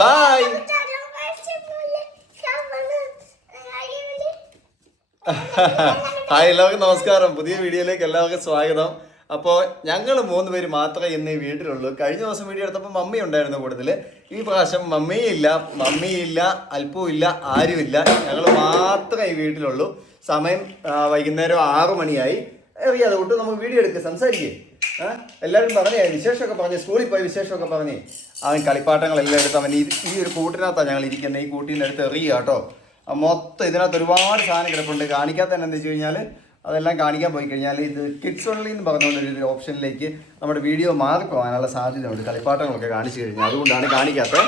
Hi. Hi എല്ലാവർക്കും നമസ്കാരം. പുതിയ വീഡിയോയിലേക്ക് എല്ലാവർക്കും സ്വാഗതം. അപ്പോൾ ഞങ്ങൾ മൂന്ന് പേര് മാത്രമേ ഇന്ന് ഈ വീട്ടിലുള്ളൂ. കഴിഞ്ഞ ദിവസം വീഡിയോ എടുത്തപ്പോൾ മമ്മി ഉണ്ടായിരുന്നു കൂടുതൽ. ഈ പ്രാവശ്യം മമ്മിയും ഇല്ല മമ്മിയും ഇല്ല അല്പവും ഇല്ല ആരുമില്ല ഞങ്ങൾ മാത്രമേ ഈ വീട്ടിലുള്ളൂ. സമയം വൈകുന്നേരം ആറു മണിയായി അറിയാതെ കൊണ്ട് നമുക്ക് വീഡിയോ എടുക്കുക സംസാരിക്കേ. എല്ലാവരും പറഞ്ഞേ വിശേഷമൊക്കെ പറഞ്ഞു സ്കൂളിൽ പോയി വിശേഷമൊക്കെ പറഞ്ഞേ. അവൻ കളിപ്പാട്ടങ്ങളെല്ലാം എടുത്ത് അവൻ ഈ ഒരു കൂട്ടിനകത്താണ് ഞങ്ങൾ ഇരിക്കുന്നത് ഈ കൂട്ടിന്റെ അടുത്ത് എറിയുക കേട്ടോ. മൊത്തം ഇതിനകത്ത് ഒരുപാട് സാധനം കിടപ്പുണ്ട്. കാണിക്കാത്ത തന്നെ എന്താ വെച്ച് കഴിഞ്ഞാൽ അതെല്ലാം കാണിക്കാൻ പോയി കഴിഞ്ഞാൽ ഇത് കിഡ്സ് ഓൺലി എന്ന് പറഞ്ഞുകൊണ്ട് ഒരു ഓപ്ഷനിലേക്ക് നമ്മുടെ വീഡിയോ മാറിപ്പോകാനുള്ള സാധ്യതയുണ്ട്. കളിപ്പാട്ടങ്ങളൊക്കെ കാണിച്ചു കഴിഞ്ഞാൽ അതുകൊണ്ടാണ് കാണിക്കാത്തത്.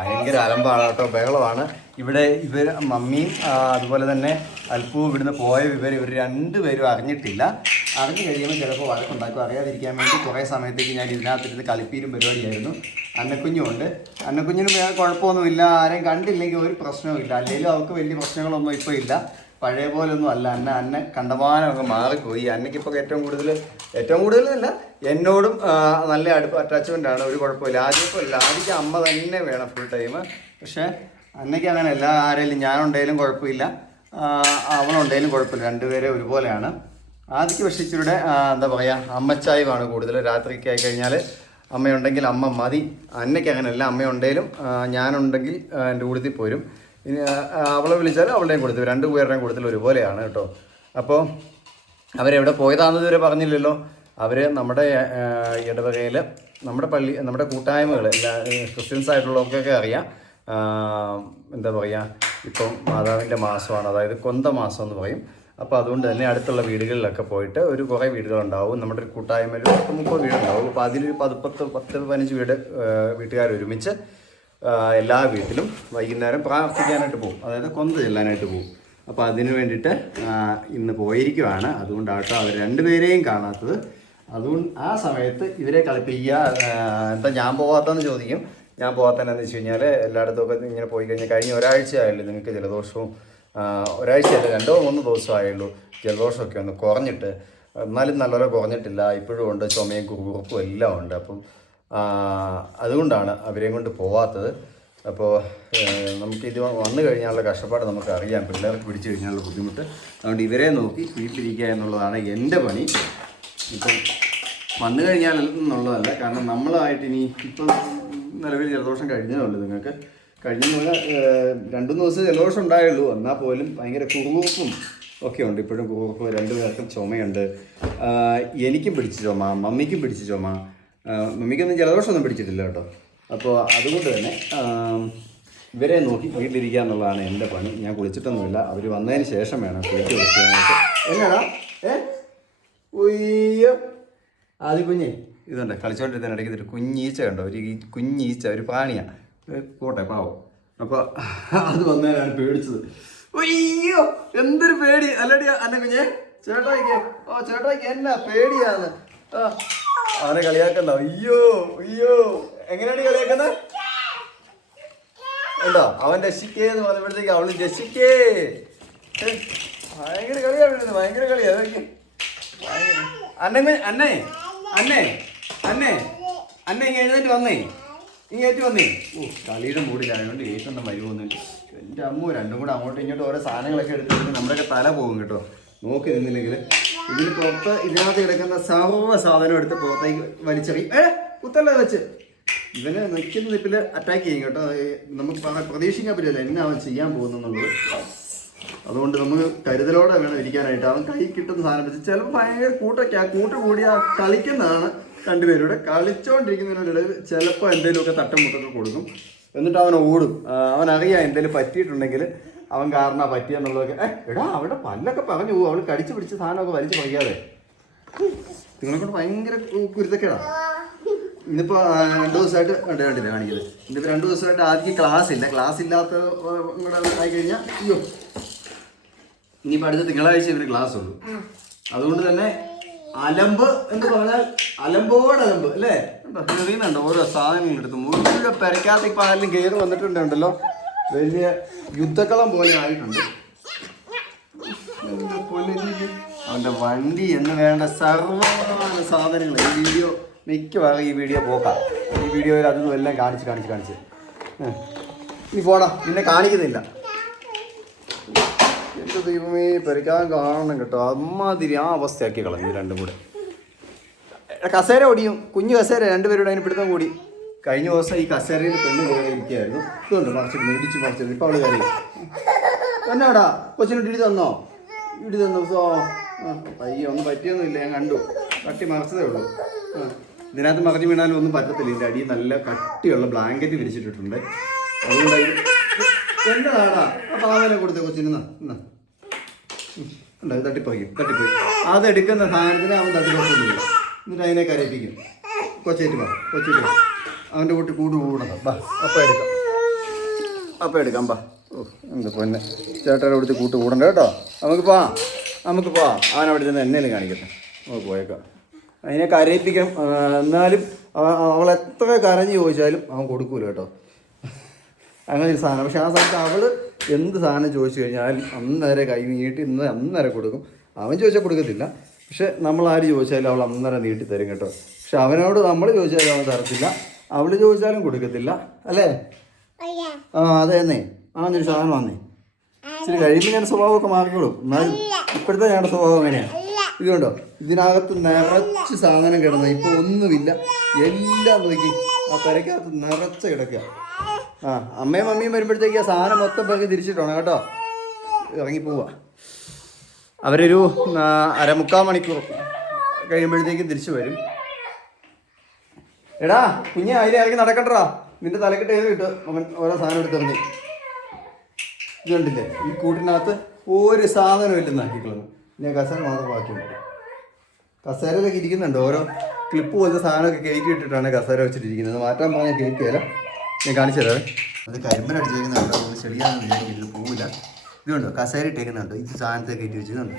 ഭയങ്കര അലമ്പാണ് കേട്ടോ ബഹളമാണ്. ഇവിടെ ഇവർ മമ്മിയും അതുപോലെ തന്നെ അല്പവും ഇവിടുന്ന് പോയ വിവരം ഇവർ രണ്ടുപേരും അറിഞ്ഞിട്ടില്ല. അറിഞ്ഞു കഴിയുമ്പോൾ ചിലപ്പോൾ വഴക്കുണ്ടാക്കും. അറിയാതിരിക്കാൻ വേണ്ടി കുറേ സമയത്തേക്ക് ഞാൻ ഇതിനകത്തിരുന്ന് കളിപ്പീരും പരിപാടിയായിരുന്നു. അന്നക്കുഞ്ഞും ഉണ്ട് അന്നക്കുഞ്ഞിനും വേറെ കുഴപ്പമൊന്നുമില്ല. ആരെയും കണ്ടില്ലെങ്കിൽ ഒരു പ്രശ്നവുമില്ല. അല്ലെങ്കിലും അവർക്ക് വലിയ പ്രശ്നങ്ങളൊന്നും ഇപ്പോൾ ഇല്ല. പഴയ പോലൊന്നും അല്ല. അന്ന അന്ന കണ്ടമാനമൊക്കെ മാറിപ്പോയി. അന്നയ്ക്കിപ്പോൾ ഏറ്റവും കൂടുതൽ ഏറ്റവും കൂടുതലല്ല എന്നോടും നല്ല അടുപ്പ് അറ്റാച്ച്മെന്റ് ആണ്. ഒരു കുഴപ്പമില്ല. ആദ്യമൊക്കെ ഇല്ല ആദ്യം അമ്മ തന്നെ വേണം ഫുൾ ടൈം പക്ഷേ അന്നയ്ക്ക് അങ്ങനെയല്ല ആരെങ്കിലും ഞാനുണ്ടെങ്കിലും കുഴപ്പമില്ല. അവനുണ്ടെങ്കിലും കുഴപ്പമില്ല. രണ്ടുപേരെ ഒരുപോലെയാണ്. ആദ്യക്ക് പക്ഷേ ഇച്ചിരിയുടെ എന്താ പറയുക അമ്മച്ചായമാണ് കൂടുതൽ. രാത്രിക്ക് ആയി കഴിഞ്ഞാൽ അമ്മയുണ്ടെങ്കിൽ അമ്മ മതി. അന്നയ്ക്ക് അങ്ങനെയല്ല. അമ്മയുണ്ടെങ്കിലും ഞാനുണ്ടെങ്കിൽ എന്റെ കൂടുതൽ പോരും ഇനി അവളെ വിളിച്ചാൽ അവളുടെയും കൊടുത്തു രണ്ട് പേരുടെയും കൊടുത്തിൽ ഒരുപോലെയാണ് കേട്ടോ. അപ്പോൾ അവരെവിടെ പോയതാണെന്ന് ഇതുവരെ പറഞ്ഞില്ലല്ലോ. അവർ നമ്മുടെ ഇടവകയിൽ നമ്മുടെ പള്ളി നമ്മുടെ കൂട്ടായ്മകൾ എല്ലാ ക്രിസ്ത്യൻസ് ആയിട്ടുള്ളവർക്കൊക്കെ അറിയാം. എന്താ പറയുക ഇപ്പം മാതാവിന്റെ മാസമാണ് അതായത് കൊന്ത മാസം എന്ന് പറയും. അപ്പോൾ അതുകൊണ്ട് തന്നെ അടുത്തുള്ള വീടുകളിലൊക്കെ പോയിട്ട് ഒരു കുറേ വീടുകളുണ്ടാവും. നമ്മുടെ ഒരു കൂട്ടായ്മയിൽ പത്ത് മുപ്പത് വീടുണ്ടാവും. അപ്പോൾ അതിലൊരു പത്ത് പത്ത് പതിനഞ്ച് വീട് ആ, എല്ലാ വീട്ടിലും വൈകുന്നേരം പ്രാർത്ഥിക്കാനായിട്ട് പോകും. അതായത് കൊന്ത ചെല്ലാനായിട്ട് പോകും. അപ്പോൾ അതിന് വേണ്ടിയിട്ട് ഇന്ന് പോയിരിക്കുവാണ്. അതുകൊണ്ടാട്ടോ അവർ രണ്ടുപേരെയും കാണാത്തത്. അതുകൊണ്ട് ആ സമയത്ത് ഇവരെ കളിപ്പിക്കുക എന്താ ഞാൻ പോകാത്തതെന്ന് ചോദിക്കും. ഞാൻ പോകാത്തതെന്നു വെച്ച് കഴിഞ്ഞാൽ എല്ലായിടത്തും ഒക്കെ ഇങ്ങനെ പോയി കഴിഞ്ഞാൽ കഴിഞ്ഞ ഒരാഴ്ചയായല്ലോ നിങ്ങൾക്ക് ജലദോഷവും ഒരാഴ്ചയല്ല രണ്ടോ മൂന്നോ ദിവസം ആയുള്ളൂ ജലദോഷമൊക്കെ ഒന്ന് കുറഞ്ഞിട്ട്. എന്നാലും നല്ലപോലെ കുറഞ്ഞിട്ടില്ല. ഇപ്പോഴും ഉണ്ട് ചുമയും കുറുകുറുപ്പും എല്ലാം ഉണ്ട്. അപ്പം അതുകൊണ്ടാണ് അവരെയും കൊണ്ട് പോവാത്തത്. അപ്പോൾ നമുക്കിത് വന്നു കഴിഞ്ഞാലുള്ള കഷ്ടപ്പാട് നമുക്ക് അറിയാം. പിള്ളേർക്ക് പിടിച്ചു കഴിഞ്ഞാലുള്ള ബുദ്ധിമുട്ട്. അതുകൊണ്ട് ഇവരെ നോക്കി വീട്ടിലിരിക്കുക എന്നുള്ളതാണ് എന്റെ പണി. ഇപ്പം വന്നു കഴിഞ്ഞാൽ എന്നുള്ളതല്ല. കാരണം നമ്മളായിട്ട് ഇനി ഇപ്പം നിലവിൽ ജലദോഷം കഴിഞ്ഞതേ ഉള്ളൂ നിങ്ങൾക്ക്? കഴിഞ്ഞ രണ്ടു ദിവസം ജലദോഷം ഉണ്ടായുള്ളൂ. എന്നാൽ പോലും ഭയങ്കര കുറുകുറുപ്പും ഒക്കെ ഉണ്ട്. ഇപ്പോഴും കുറുകുറുപ്പ് രണ്ടു പേർക്കും ചുമയുണ്ട്. എനിക്കും പിടിച്ച ചുമ മമ്മിക്കും പിടിച്ച ചുമ. മമ്മിക്കൊന്നും ജലദോഷമൊന്നും പിടിച്ചിട്ടില്ല കേട്ടോ. അപ്പോൾ അതുകൊണ്ട് തന്നെ ഇവരെ നോക്കി വീട്ടിലിരിക്കുക എന്നുള്ളതാണ് എന്റെ പണി. ഞാൻ കുളിച്ചിട്ടൊന്നുമില്ല. അവർ വന്നതിന് ശേഷം വേണം കുളിച്ച് കുളിക്കാനായിട്ട് എന്നാടാ? ഏ? ഉയ്യോ. ആദ്യ കുഞ്ഞേ ഇതുണ്ട്? കളിച്ചോണ്ടിരുന്ന ഇടയ്ക്ക് ഇതൊരു കുഞ്ഞീച്ച കണ്ടോ? ഒരു കുഞ്ഞീച്ച ഒരു പാണിയാണ് പോട്ടെ പാവം. അപ്പോൾ അത് വന്നതിനാണ് പേടിച്ചത്. ഉയ്യോ എന്തൊരു പേടി. അല്ലടിയാ അല്ല കുഞ്ഞേ ചേട്ടായിക്ക്. ഓ ചേട്ടായിക്ക് എന്നാ പേടിയാന്ന്. ആ അവനെ കളിയാക്കണ്ട. അയ്യോ അയ്യോ. എങ്ങനെയാണ് കളിയാക്കുന്നത് ഉണ്ടോ? അവൻ രക്ഷിക്കേ എന്ന് പറഞ്ഞപ്പോഴത്തേക്ക് അവൾ രക്ഷിക്കേ. ഭയങ്കര കളിയാ വിടുന്നത്. ഭയങ്കര കളിയാ. അന്നെ അന്നേ അന്നേ അന്നേ അന്നെ ഇങ്ങ എഴുന്നേറ്റ് വന്നേ. ഇങ്ങ ഏറ്റു വന്നേ. ഓ കളിയുടെ മൂടിലായതുകൊണ്ട് ഏറ്റൊന്നും വരുമൊന്നുമില്ല എന്റെ അമ്മ രണ്ടും കൂടെ അങ്ങോട്ടും ഇങ്ങോട്ടും ഓരോ സാധനങ്ങളൊക്കെ എടുത്തിട്ട് നമ്മുടെയൊക്കെ തല പോകും കേട്ടോ. നോക്കി നിന്നില്ലെങ്കിൽ ഇതിന് പുറത്ത് ഇതിനകത്ത് കിടക്കുന്ന സർവ സാധനം എടുത്ത് പുറത്തേക്ക് വലിച്ചെറി ഏ കുത്തല്ല വെച്ച്? ഇവന് നിൽക്കുന്ന നിപ്പിൽ അറ്റാക്ക് ചെയ്യും കേട്ടോ. നമുക്ക് പ്രതീക്ഷിക്കാൻ പറ്റില്ല എന്നാ അവൻ ചെയ്യാൻ പോകുന്നുള്ളത്. അതുകൊണ്ട് നമുക്ക് കരുതലോടെ വേണം ഇരിക്കാനായിട്ട്. അവൻ കൈ കിട്ടുന്ന സാധനം വെച്ച് ചിലപ്പോൾ ഭയങ്കര കൂട്ടൊക്കെ ആ കൂട്ട് കൂടി ആ കളിക്കുന്നതാണ് രണ്ടുപേരൂടെ. കളിച്ചോണ്ടിരിക്കുന്നതിനിടയിൽ ചിലപ്പോൾ എന്തെങ്കിലുമൊക്കെ തട്ടം മുട്ടൊക്കെ കൊടുക്കും. എന്നിട്ട് അവൻ ഓടും. അവൻ അറിയാം എന്തെങ്കിലും പറ്റിയിട്ടുണ്ടെങ്കിൽ അവൻ കാരണ പറ്റിയെന്നുള്ളതൊക്കെ. ഏ എടാ അവിടെ പല്ലൊക്കെ പറഞ്ഞു പോകും അവൾ കടിച്ചു പിടിച്ച് സാധനമൊക്കെ വലിച്ചു പറയാതെ നിങ്ങളെ കൊണ്ട് ഭയങ്കര കുരുത്തക്കേടാ. ഇന്നിപ്പോ രണ്ടു ദിവസമായിട്ട് കണ്ടു കണ്ടില്ല കാണിക്കുന്നത് ഇന്നിപ്പോ രണ്ടു ദിവസമായിട്ട് ആദ്യം ക്ലാസ് ഇല്ല. ക്ലാസ് ഇല്ലാത്ത കൂടെ ആയി കഴിഞ്ഞാൽ അയ്യോ. ഇനിയിപ്പോൾ അടുത്ത തിങ്കളാഴ്ച ഇവന് ക്ലാസ് ഉള്ളൂ. അതുകൊണ്ട് തന്നെ അലമ്പ് എന്ന് പറഞ്ഞാൽ അലമ്പോട് അലമ്പ് അല്ലേ എറിയുന്നുണ്ടോ ഓരോ സാധനങ്ങൾ എടുത്ത് മുഴുവൻ പെരക്കാത്ത ഇപ്പം ആരെങ്കിലും കയറി വന്നിട്ടുണ്ടല്ലോ. വലിയ യുദ്ധക്കളം പോലെ ആയിട്ടുണ്ട്. അവന്റെ വണ്ടി എന്ന് വേണ്ട സർവമാന സാധനങ്ങൾ. ഈ വീഡിയോ മിക്കവാറും ഈ വീഡിയോ പോക്കാം. ഈ വീഡിയോയിൽ അതൊന്നും എല്ലാം കാണിച്ച് കാണിച്ച് കാണിച്ച്. ഇനി പോടാ. നിന്നെ കാണിക്കുന്നില്ല. എന്റെ ദൈവമേ പെരക്കാൻ കാണണം കേട്ടോ. അമ്മാതിരി ആ അവസ്ഥയാക്കി കളഞ്ഞു രണ്ടും കൂടെ. കസേര ഓടിയും. കുഞ്ഞു കസേര രണ്ടുപേരുടെ അതിന് പിടുത്തം കൂടി. കഴിഞ്ഞ ദിവസം ഈ കസേരയിൽ പെണ്ണ് കയറി ഇരിക്കുകയായിരുന്നു. ഇതുണ്ട്? മറിച്ച് മേടിച്ച് മറിച്ച് ഇപ്പം അവൾ കയറി. എന്നാടാ? കൊച്ചിനോട് ഇടി തന്നോ? ഇടി തന്നോ? സോ പയ്യ ഒന്നും പറ്റിയൊന്നുമില്ല. ഞാൻ കണ്ടു. തട്ടി മറിച്ചതേ ഉള്ളൂ. ഇതിനകത്ത് മറിഞ്ഞ് വീണാലും ഒന്നും പറ്റത്തില്ല. ഇതിന്റെ അടിയിൽ നല്ല കട്ടിയുള്ള ബ്ലാങ്കറ്റ് വിരിച്ചിട്ടിട്ടുണ്ട്. അതുകൊണ്ട് എന്നതാടാ ആ പാവനെ കൊടുത്ത കൊച്ചിന്. ഉണ്ടാവും തട്ടിപ്പോയി തട്ടിപ്പോയി. അത് എടുക്കുന്ന സാധനത്തിന് അവൻ തട്ടിപ്പോയി. എന്നിട്ട് അതിനെ കരയിപ്പിക്കും. കൊച്ചേറ്റ് വാ കൊച്ചേറ്റ് വാ. അവന്റെ കൂട്ടി കൂട് കൂടണം. ബാ അപ്പം എടുക്കാം. അപ്പം എടുക്കാം ബാ. ഓ എന്താ പൊന്നെ. ചേട്ടയുടെ കൊടുത്ത് കൂട്ട് കൂടണ്ട കേട്ടോ. നമുക്ക് പോ നമുക്ക് പോ അവൻ അവിടെ നിന്ന് എന്നേലും കാണിക്കട്ടെ. ഓ പോയേക്കാം. അതിനെ കരയിപ്പിക്കാം എന്നാലും അവൾ എത്ര കരഞ്ഞ് ചോദിച്ചാലും അവൻ കൊടുക്കൂല കേട്ടോ. അങ്ങനെ ഒരു സാധനം. പക്ഷെ ആ സമയത്ത് അവൾ എന്ത് സാധനം ചോദിച്ചു കഴിഞ്ഞാൽ അന്നേരം കൈ നീട്ടി ഇന്ന് അന്നേരം കൊടുക്കും. അവൻ ചോദിച്ചാൽ കൊടുക്കത്തില്ല. പക്ഷെ നമ്മൾ ചോദിച്ചാലും അവൾ അന്നേരം നീട്ടി തരും കേട്ടോ. പക്ഷെ അവനോട് നമ്മൾ ചോദിച്ചാലും അവൻ തരത്തില്ല. അവൾ ചോദിച്ചാലും കൊടുക്കത്തില്ല അല്ലേ? ആ അതെ തന്നെ ആ ഒരു സാധനം വന്നേ. ശരി കഴിയുമ്പോൾ ഞാൻ സ്വഭാവമൊക്കെ മാറിക്കോളും. എന്നാലും ഇപ്പോഴത്തെ ഞങ്ങളുടെ സ്വഭാവം എങ്ങനെയാണ് ഇതുകൊണ്ടോ ഇതിനകത്ത് നിറച്ച് സാധനം കിടന്ന ഇപ്പൊ ഒന്നുമില്ല. എല്ലാം നോക്കി. ആ പെരക്കകത്ത് നിറച്ച് കിടക്കുക. ആ അമ്മയും അമ്മയും വരുമ്പോഴത്തേക്ക് ആ സാധനം മൊത്തം പേർക്ക് തിരിച്ചിട്ടാണ് കേട്ടോ? ഇറങ്ങി പോവാ അവരൊരു അരമുക്കാൽ മണിക്കൂർ കഴിയുമ്പോഴത്തേക്കും തിരിച്ചു വരും. എടാ കുഞ്ഞെ അതിനെ ഇറങ്ങി നടക്കണ്ടടാ? നിന്റെ തലക്കെട്ട് ഏത് കിട്ടും അവൻ ഓരോ സാധനം എടുത്തിറങ്ങി ഇത് കണ്ടില്ലേ? ഈ കൂട്ടിനകത്ത് ഒരു സാധനം ഇല്ല ആക്കിക്കളഞ്ഞു ഞാൻ കസേര മാത്രം ബാക്കിയുണ്ട്. കസേരയിലൊക്കെ ഇരിക്കുന്നുണ്ട്. ഓരോ ക്ലിപ്പ് പോലത്തെ സാധനമൊക്കെ കയറ്റി ഇട്ടിട്ടാണ് കസേര വെച്ചിട്ടിരിക്കുന്നത്. മാറ്റാൻ പറഞ്ഞാൽ കയറ്റിയല്ല ഞാൻ കാണിച്ചു തരാം അത് അത് ചെളിയാണെന്ന് വിചാരിക്കില്ല പോവില്ല. ഇതുണ്ടോ കസേര ഇട്ടേക്കുന്നുണ്ട് ഈ സാധനത്തെ കയറ്റി വെച്ചിട്ടുണ്ട്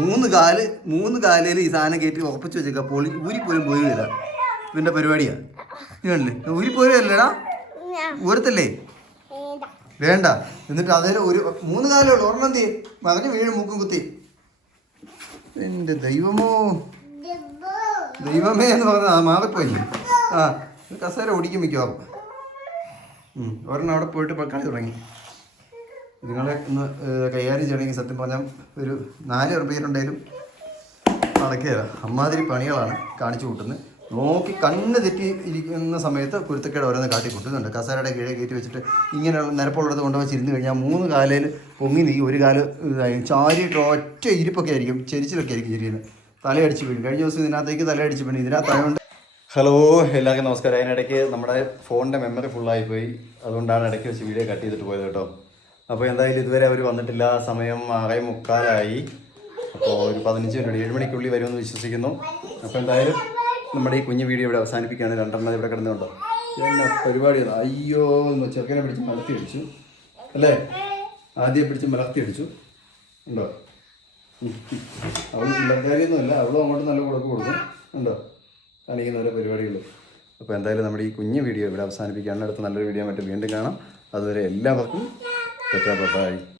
മൂന്ന് കാൽ മൂന്ന് കാലയിൽ ഈ സാധനം കയറ്റി ഉറപ്പിച്ച് വെച്ചേക്കാം. പൊളി ഊരിപ്പോലും പോയില്ല ഇതിന്റെ പരിപാടിയാ. ഇത് കണ്ടില്ലേ പോരല്ലേടാ. ഊരത്തല്ലേ വേണ്ട. എന്നിട്ട് അതിൽ ഒരു മൂന്ന് കാലേ ഉള്ളൂ. ഒരെണ്ണം തീ മകന് വീഴും മൂക്കും കുത്തി. എന്റെ ദൈവമോ. ദൈവമേ. എന്ന് പറഞ്ഞാൽ ആ മാറിപ്പോയി. ആ കസേര ഓടിക്കും മിക്കവാറും. ഒരെണ്ണം അവിടെ പോയിട്ട് കളി തുടങ്ങി. നിങ്ങളെ ഒന്ന് കൈകാര്യം ചെയ്യണമെങ്കിൽ സത്യം പറഞ്ഞാൽ ഒരു നാല് ഉറപ്പിയിട്ടുണ്ടെങ്കിലും അടക്കുക അമ്മാതിരി പണികളാണ് കാണിച്ചു കൂട്ടുന്നത്. നോക്കി കണ്ണ് തെറ്റി ഇരിക്കുന്ന സമയത്ത് കുരുത്തക്കേട് ഓരോന്ന് കാട്ടി കുട്ടുന്നുണ്ട് കസേരയുടെ കീഴെ കയറ്റി വെച്ചിട്ട് ഇങ്ങനെ നിരപ്പുള്ളിടത്ത് കൊണ്ടുപോയി ഇരുന്ന് കഴിഞ്ഞാൽ മൂന്ന് കാലയിൽ പൊങ്ങി നീ ഒരു കാൽ ഇതായി. ചാരിയിട്ട് ഒറ്റ ഇരിപ്പൊക്കെ ആയിരിക്കും ചെരിച്ചിലൊക്കെ ആയിരിക്കും ചെരിയുന്നത്. തലയടിച്ച് വീഴും. കഴിഞ്ഞ ദിവസം ഇതിനകത്തേക്ക് തലയടിച്ച് വീണു. ഇതിനകത്തായതുകൊണ്ട് ഹലോ എല്ലാവർക്കും നമസ്കാരം. അതിനിടയ്ക്ക് നമ്മുടെ ഫോണിന്റെ മെമ്മറി ഫുള്ളായി പോയി. അതുകൊണ്ടാണ് ഇടയ്ക്ക് വെച്ച് വീഡിയോ കട്ട് ചെയ്തിട്ട് പോയത് കേട്ടോ. അപ്പോൾ എന്തായാലും ഇതുവരെ അവർ വന്നിട്ടില്ല. സമയം ആറേ മുക്കാലായി. അപ്പോൾ ഒരു പതിനഞ്ച് മിനിറ്റ് ഏഴ് മണിക്കുള്ളിൽ വരുമെന്ന് വിശ്വസിക്കുന്നു. അപ്പോൾ എന്തായാലും നമ്മുടെ ഈ കുഞ്ഞു വീഡിയോ ഇവിടെ അവസാനിപ്പിക്കുകയാണ്. രണ്ടെണ്ണം ഇവിടെ കിടന്നുകൊണ്ടോ എന്നാ പരിപാടിയാണ് അയ്യോ എന്ന് ചെറുക്കനെ പിടിച്ച് മലർത്തി അടിച്ചു. അല്ലേ? ആദ്യം പിടിച്ച് മലർത്തി അടിച്ചു. ഉണ്ടോ. അവൾ പിള്ളേർക്കാരിയൊന്നുമല്ല അവളും അങ്ങോട്ട് നല്ല കൊടുക്ക് കൊടുക്കും. ഉണ്ടോ? കാണിക്കുന്ന ഓരോ പരിപാടികളും. അപ്പോൾ എന്തായാലും നമ്മുടെ ഈ കുഞ്ഞു വീഡിയോ ഇവിടെ അവസാനിപ്പിക്കുകയാണ്. അടുത്ത നല്ലൊരു വീഡിയോ മറ്റും വീണ്ടും കാണാം. അതുവരെ എല്ലാവർക്കും തെറ്റാ ബൈ.